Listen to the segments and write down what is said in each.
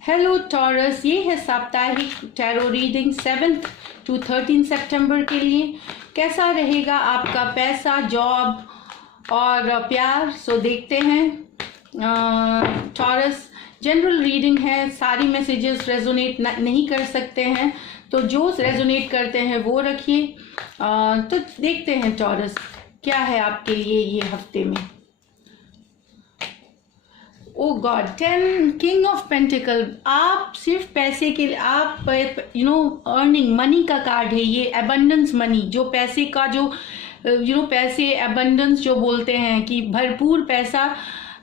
Hello taurus, ये है साप्ताहिक टैरो रीडिंग 7 to 13 सितंबर के लिए। कैसा रहेगा आपका पैसा, जॉब और प्यार? सो देखते हैं। टॉरस जनरल रीडिंग है, सारी मैसेजेस रेजोनेट नहीं कर सकते हैं, तो जो रेजोनेट करते हैं वो रखिए। तो देखते हैं टॉरस क्या है आपके लिए ये हफ्ते में। ओ गॉड, 10 किंग ऑफ पेंटिकल। आप सिर्फ पैसे के लिए, आप अर्निंग मनी का कार्ड है ये, एबंडेंस मनी, जो पैसे का जो पैसे एबंडेंस जो बोलते हैं कि भरपूर पैसा,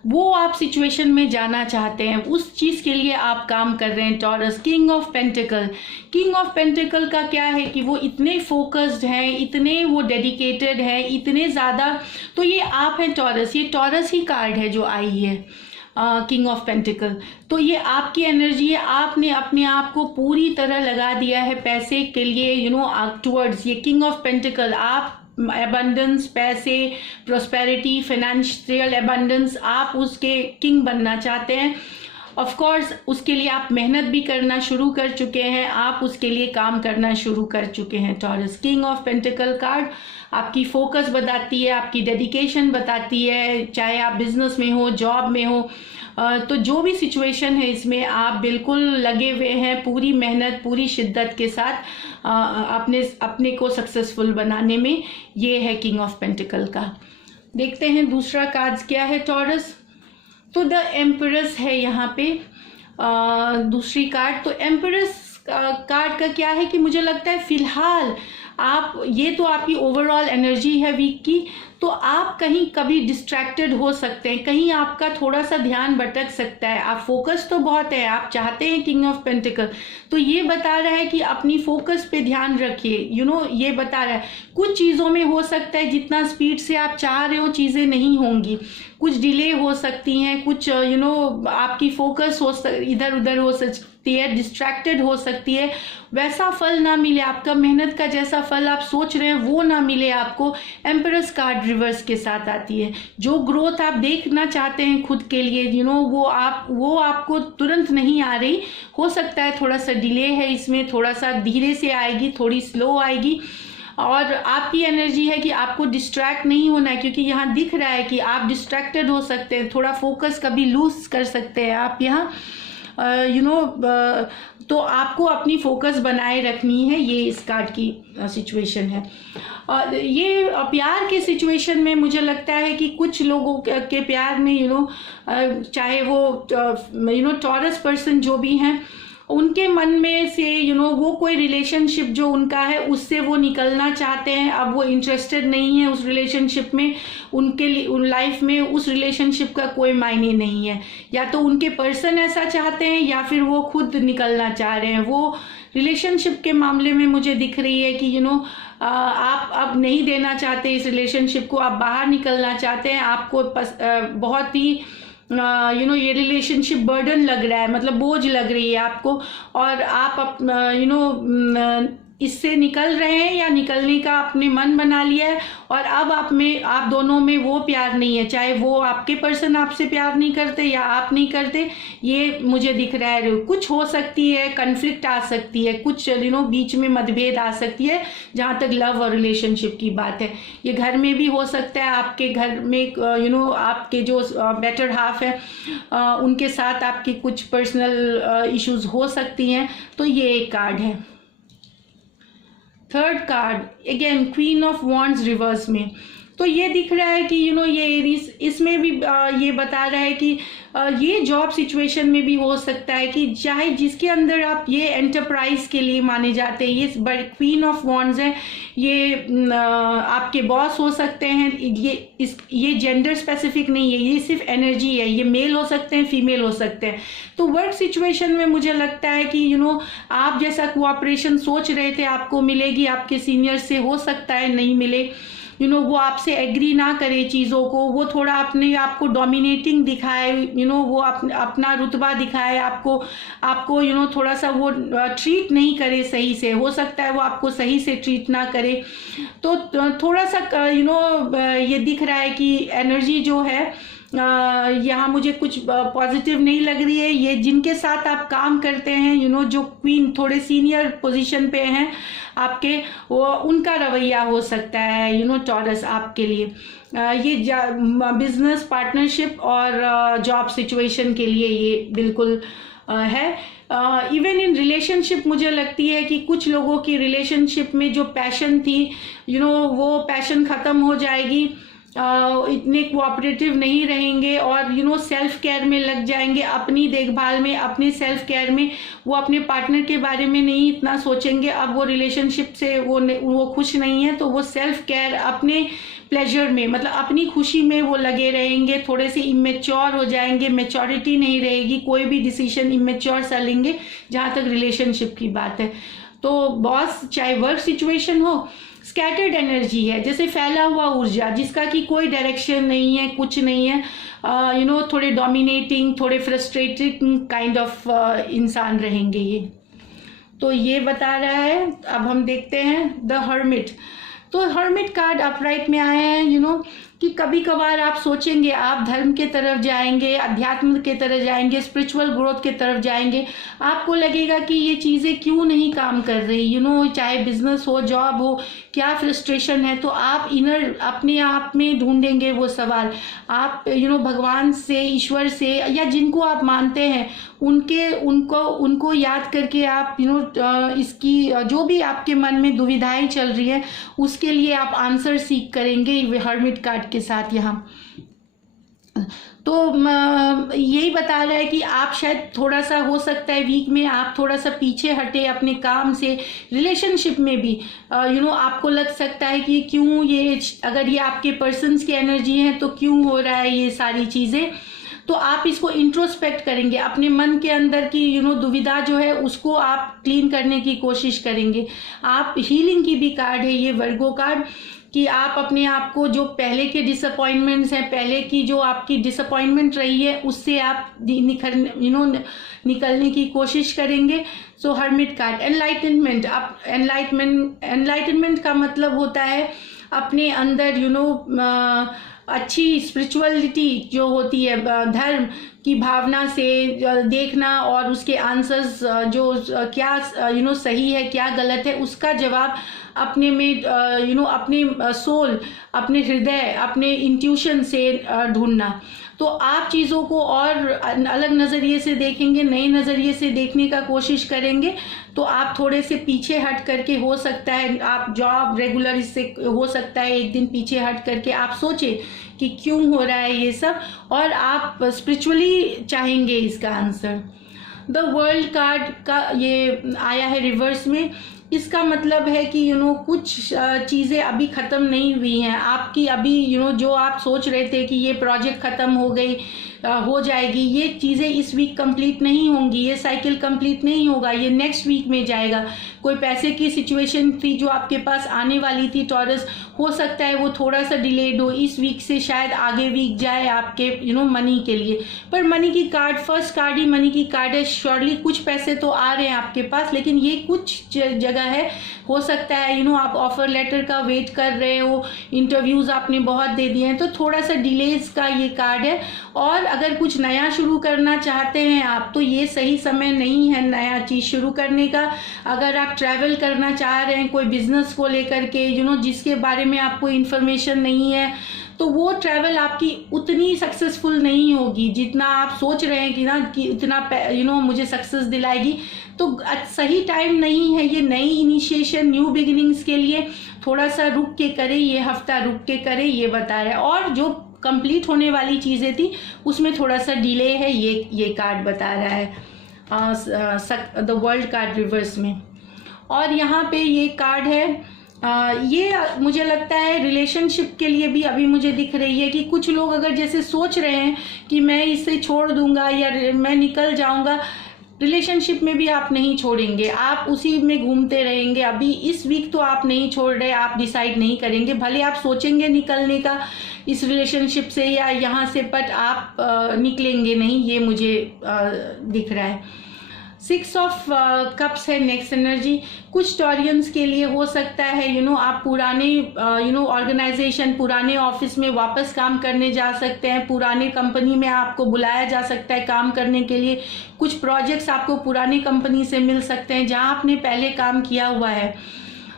वो आप सिचुएशन में जाना चाहते हैं, उस चीज़ के लिए आप काम कर रहे हैं taurus. King of pentacle, king of pentacle का क्या है कि वो इतने फोकस्ड हैं, इतने वो डेडिकेटेड है, इतने ज़्यादा, तो ये आप हैं टॉरस। ये टॉरस ही कार्ड है जो आई है, किंग ऑफ पेंटिकल। तो ये आपकी एनर्जी है, आपने अपने आप को पूरी तरह लगा दिया है पैसे के लिए, टुवर्ड्स ये किंग ऑफ पेंटिकल। आप एबंडेंस, पैसे, प्रोस्पेरिटी, फाइनेंशियल एबंडेंस, आप उसके किंग बनना चाहते हैं। ऑफ कोर्स उसके लिए आप मेहनत भी करना शुरू कर चुके हैं, आप उसके लिए काम करना शुरू कर चुके हैं taurus. King of pentacle card आपकी फोकस बताती है, आपकी डेडिकेशन बताती है, चाहे आप बिजनेस में हो, जॉब में हो, तो जो भी सिचुएशन है इसमें आप बिल्कुल लगे हुए हैं, पूरी मेहनत, पूरी शिद्दत के साथ अपने को सक्सेसफुल बनाने में। ये है किंग ऑफ पेंटिकल का। देखते हैं दूसरा कार्ड क्या है टॉरस। तो द एम्परेस है यहाँ पे दूसरी कार्ड। तो एम्परेस कार्ड का क्या है कि मुझे लगता है फिलहाल आप, ये तो आपकी ओवरऑल एनर्जी है वीक की, तो आप कहीं कभी डिस्ट्रैक्टेड हो सकते हैं, कहीं आपका थोड़ा सा ध्यान भटक सकता है। आप फोकस तो बहुत है, आप चाहते हैं किंग ऑफ पेंटिकल, तो ये बता रहा है कि अपनी फोकस पे ध्यान रखिए। ये बता रहा है कुछ चीज़ों में हो सकता है जितना स्पीड से आप चाह रहे हो चीज़ें नहीं होंगी, कुछ डिले हो सकती हैं, कुछ आपकी फोकस इधर उधर हो सकती है, डिस्ट्रैक्टेड हो सकती है, वैसा फल ना मिले, आपका मेहनत का जैसा फल आप सोच रहे हैं वो ना मिले आपको। एम्परेस कार्ड रिवर्स के साथ आती है। जो ग्रोथ आप देखना चाहते हैं खुद के लिए, वो आपको तुरंत नहीं आ रही, हो सकता है थोड़ा सा डिले है इसमें, थोड़ा सा धीरे से आएगी, थोड़ी स्लो आएगी। और आपकी एनर्जी है कि आपको डिस्ट्रैक्ट नहीं होना है, क्योंकि यहाँ दिख रहा है कि आप डिस्ट्रैक्टेड हो सकते हैं, थोड़ा फोकस कभी लूज कर सकते हैं आप यहाँ, तो आपको अपनी फोकस बनाए रखनी है। ये इस कार्ड की सिचुएशन है। और ये प्यार के सिचुएशन में मुझे लगता है कि कुछ लोगों के प्यार में चाहे वो टॉरस पर्सन जो भी हैं, उनके मन में से वो कोई रिलेशनशिप जो उनका है उससे वो निकलना चाहते हैं, अब वो इंटरेस्टेड नहीं है उस रिलेशनशिप में, उनके लिए उन लाइफ में उस रिलेशनशिप का कोई मायने नहीं है। या तो उनके पर्सन ऐसा चाहते हैं या फिर वो खुद निकलना चाह रहे हैं। वो रिलेशनशिप के मामले में मुझे दिख रही है कि आप अब नहीं देना चाहते इस रिलेशनशिप को, आप बाहर निकलना चाहते हैं, आपको बहुत ही ये रिलेशनशिप बर्डन लग रहा है, मतलब बोझ लग रही है आपको, और आप इससे निकल रहे हैं या निकलने का आपने मन बना लिया है। और अब आप दोनों में वो प्यार नहीं है, चाहे वो आपके पर्सन आपसे प्यार नहीं करते या आप नहीं करते, ये मुझे दिख रहा है। कुछ हो सकती है, कन्फ्लिक्ट आ सकती है, कुछ बीच में मतभेद आ सकती है जहाँ तक लव और रिलेशनशिप की बात है। ये घर में भी हो सकता है, आपके घर में आपके जो बेटर हाफ है उनके साथ आपकी कुछ पर्सनल इश्यूज हो सकती हैं। तो ये एक कार्ड है। Third card again queen of wands reverse में। तो ये दिख रहा है कि ये एरीज, इसमें भी ये बता रहा है कि ये जॉब सिचुएशन में भी हो सकता है कि चाहे जिसके अंदर आप ये एंटरप्राइज के लिए माने जाते हैं, ये बड़ी क्वीन ऑफ वॉन्ड्स है, ये आपके बॉस हो सकते हैं। ये जेंडर स्पेसिफिक नहीं है, ये सिर्फ एनर्जी है, ये मेल हो सकते हैं, फीमेल हो सकते हैं। तो वर्क सिचुएशन में मुझे लगता है कि आप जैसा कोऑपरेशन सोच रहे थे आपको मिलेगी, आपके सीनियर से हो सकता है नहीं मिले, वो आपसे एग्री ना करे चीज़ों को, वो थोड़ा अपने आप को डोमिनेटिंग दिखाए, वो अपना रुतबा दिखाए, आपको थोड़ा सा वो ट्रीट नहीं करे सही से, हो सकता है वो आपको सही से ट्रीट ना करे। तो थोड़ा सा ये दिख रहा है कि एनर्जी जो है यहाँ मुझे कुछ पॉजिटिव नहीं लग रही है। ये जिनके साथ आप काम करते हैं, जो क्वीन थोड़े सीनियर पोजीशन पे हैं आपके, वो उनका रवैया हो सकता है टॉरस आपके लिए। ये बिजनेस पार्टनरशिप और जॉब सिचुएशन के लिए ये बिल्कुल है। इवन इन रिलेशनशिप मुझे लगती है कि कुछ लोगों की रिलेशनशिप में जो पैशन थी वो पैशन ख़त्म हो जाएगी, इतने कोऑपरेटिव नहीं रहेंगे और सेल्फ केयर में लग जाएंगे, अपनी देखभाल में, अपने सेल्फ केयर में। वो अपने पार्टनर के बारे में नहीं इतना सोचेंगे। अब वो रिलेशनशिप से वो खुश नहीं है, तो वो सेल्फ केयर, अपने प्लेजर में, मतलब अपनी खुशी में वो लगे रहेंगे। थोड़े से इमेच्योर हो जाएंगे, मैच्योरिटी नहीं रहेगी, कोई भी डिसीजन इमेच्योर सा लेंगे जहाँ तक रिलेशनशिप की बात है। तो बॉस, चाहे वर्क सिचुएशन हो, स्कैटर्ड एनर्जी है, जैसे फैला हुआ ऊर्जा जिसका कि कोई डायरेक्शन नहीं है, कुछ नहीं है। थोड़े डोमिनेटिंग, थोड़े फ्रस्ट्रेटिंग काइंड ऑफ इंसान रहेंगे ये। तो ये बता रहा है। अब हम देखते हैं द हर्मिट। तो हर्मिट कार्ड अपराइट में आया है कि कभी कभार आप सोचेंगे आप धर्म के तरफ जाएंगे, अध्यात्म के तरफ जाएंगे, स्पिरिचुअल ग्रोथ के तरफ जाएंगे। आपको लगेगा कि ये चीज़ें क्यों नहीं काम कर रही, चाहे बिजनेस हो, जॉब हो, क्या फ्रस्ट्रेशन है। तो आप इनर अपने आप में ढूंढेंगे वो सवाल। आप भगवान से, ईश्वर से, या जिनको आप मानते हैं उनको याद करके आप इसकी जो भी आपके मन में दुविधाएं चल रही है उसके लिए आप आंसर सीख करेंगे हर्मिट कार्ड के साथ यहाँ। तो यही बता रहा है कि आप शायद थोड़ा सा, हो सकता है वीक में आप थोड़ा सा पीछे हटे अपने काम से। रिलेशनशिप में भी आपको लग सकता है कि क्यों ये, अगर ये आपके पर्सन्स की एनर्जी है तो क्यों हो रहा है ये सारी चीज़ें। तो आप इसको इंट्रोस्पेक्ट करेंगे, अपने मन के अंदर की दुविधा जो है उसको आप क्लीन करने की कोशिश करेंगे। आप हीलिंग की भी कार्ड है ये वर्गो कार्ड, कि आप अपने आप को, जो पहले के डिसअपॉइंटमेंट्स हैं, पहले की जो आपकी डिसअपॉइंटमेंट रही है उससे आप निकलने की कोशिश करेंगे। सो हर्मिट कार्ड, एनलाइटनमेंट। आप एनलाइटनमेंट का मतलब होता है अपने अंदर अच्छी स्पिरिचुअलिटी जो होती है, धर्म की भावना से देखना और उसके आंसर्स जो क्या सही है क्या गलत है उसका जवाब अपने में अपने सोल, अपने हृदय, अपने इंट्यूशन से ढूंढना। तो आप चीज़ों को और अलग नज़रिए से देखेंगे, नए नज़रिए से देखने का कोशिश करेंगे। तो आप थोड़े से पीछे हट करके, हो सकता है आप जॉब रेगुलर, इससे हो सकता है एक दिन पीछे हट करके आप सोचें कि क्यों हो रहा है ये सब, और आप स्पिरिचुअली चाहेंगे इसका आंसर। द वर्ल्ड कार्ड का ये आया है रिवर्स में। इसका मतलब है कि कुछ चीज़ें अभी ख़त्म नहीं हुई हैं आपकी। अभी जो आप सोच रहे थे कि ये प्रोजेक्ट ख़त्म हो गई, हो जाएगी, ये चीज़ें इस वीक कंप्लीट नहीं होंगी, ये साइकिल कंप्लीट नहीं होगा, ये नेक्स्ट वीक में जाएगा। कोई पैसे की सिचुएशन थी जो आपके पास आने वाली थी टॉरस, हो सकता है वो थोड़ा सा डिलेड हो, इस वीक से शायद आगे वीक जाए आपके मनी के लिए। पर मनी की कार्ड, फर्स्ट कार्ड ही मनी की कार्ड है। श्योरली कुछ पैसे तो आ रहे हैं आपके पास, लेकिन ये कुछ जगह है, हो सकता है आप ऑफर लेटर का वेट कर रहे हो, इंटरव्यूज आपने बहुत दे दिए हैं, तो थोड़ा सा डिलेज का ये कार्ड है। और अगर कुछ नया शुरू करना चाहते हैं आप, तो ये सही समय नहीं है नया चीज़ शुरू करने का। अगर आप ट्रैवल करना चाह रहे हैं कोई बिजनेस को लेकर के, जिसके बारे में आपको इन्फॉर्मेशन नहीं है, तो वो ट्रैवल आपकी उतनी सक्सेसफुल नहीं होगी जितना आप सोच रहे हैं कि इतना मुझे सक्सेस दिलाएगी। तो सही टाइम नहीं है ये नई इनिशिएशन, न्यू बिगिनिंग्स के लिए। थोड़ा सा रुक के करें, ये हफ्ता रुक के करें, ये बता रहा है। और जो कंप्लीट होने वाली चीज़ें थी उसमें थोड़ा सा डिले है, ये कार्ड बता रहा है द वर्ल्ड कार्ड रिवर्स में। और यहाँ पे ये कार्ड है, ये मुझे लगता है रिलेशनशिप के लिए भी अभी मुझे दिख रही है कि कुछ लोग अगर जैसे सोच रहे हैं कि मैं इसे छोड़ दूंगा या मैं निकल जाऊंगा, रिलेशनशिप में भी आप नहीं छोड़ेंगे, आप उसी में घूमते रहेंगे। अभी इस वीक तो आप नहीं छोड़ रहे, आप डिसाइड नहीं करेंगे, भले आप सोचेंगे निकलने का इस रिलेशनशिप से या यहाँ से, बट आप निकलेंगे नहीं, ये मुझे दिख रहा है। 6 ऑफ कप्स है नेक्स्ट एनर्जी। कुछ टॉरियंस के लिए हो सकता है आप पुराने ऑर्गेनाइजेशन, पुराने ऑफिस में वापस काम करने जा सकते हैं, पुराने कंपनी में आपको बुलाया जा सकता है काम करने के लिए। कुछ प्रोजेक्ट्स आपको पुरानी कंपनी से मिल सकते हैं जहां आपने पहले काम किया हुआ है।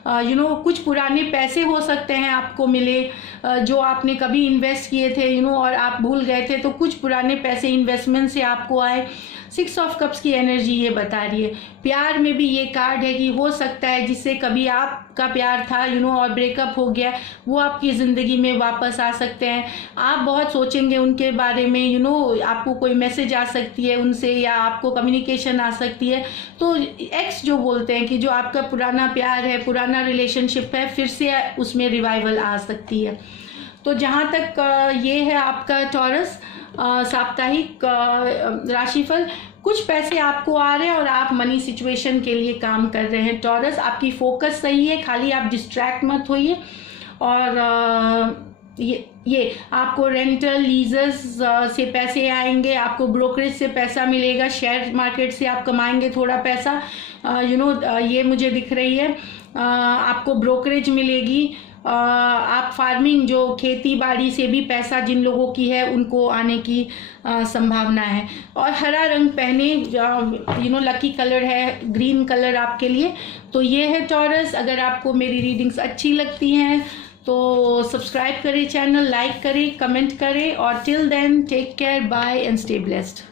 कुछ पुराने पैसे हो सकते हैं आपको मिले, जो आपने कभी इन्वेस्ट किए थे और आप भूल गए थे, तो कुछ पुराने पैसे इन्वेस्टमेंट से आपको आए। 6 ऑफ कप्स की एनर्जी ये बता रही है। प्यार में भी ये कार्ड है कि हो सकता है जिससे कभी आपका प्यार था और ब्रेकअप हो गया, वो आपकी ज़िंदगी में वापस आ सकते हैं। आप बहुत सोचेंगे उनके बारे में, आपको कोई मैसेज आ सकती है उनसे, या आपको कम्युनिकेशन आ सकती है। तो एक्स जो बोलते हैं कि जो आपका पुराना प्यार है, पुराना रिलेशनशिप है, फिर से उसमें रिवाइवल आ सकती है। तो जहाँ तक ये है आपका टॉरस साप्ताहिक राशिफल, कुछ पैसे आपको आ रहे हैं और आप मनी सिचुएशन के लिए काम कर रहे हैं। टॉरस, आपकी फोकस सही है, खाली आप डिस्ट्रैक्ट मत होइए। और ये आपको रेंटल लीजेस से पैसे आएंगे, आपको ब्रोकरेज से पैसा मिलेगा, शेयर मार्केट से आप कमाएंगे थोड़ा पैसा, ये मुझे दिख रही है। आपको ब्रोकरेज मिलेगी। आप फार्मिंग, जो खेती बाड़ी से भी पैसा जिन लोगों की है उनको आने की संभावना है। और हरा रंग पहने, लकी कलर है ग्रीन कलर आपके लिए। तो ये है टॉरस। अगर आपको मेरी रीडिंग्स अच्छी लगती हैं तो सब्सक्राइब करें चैनल, लाइक करें, कमेंट करें, और till then take care, bye and stay blessed.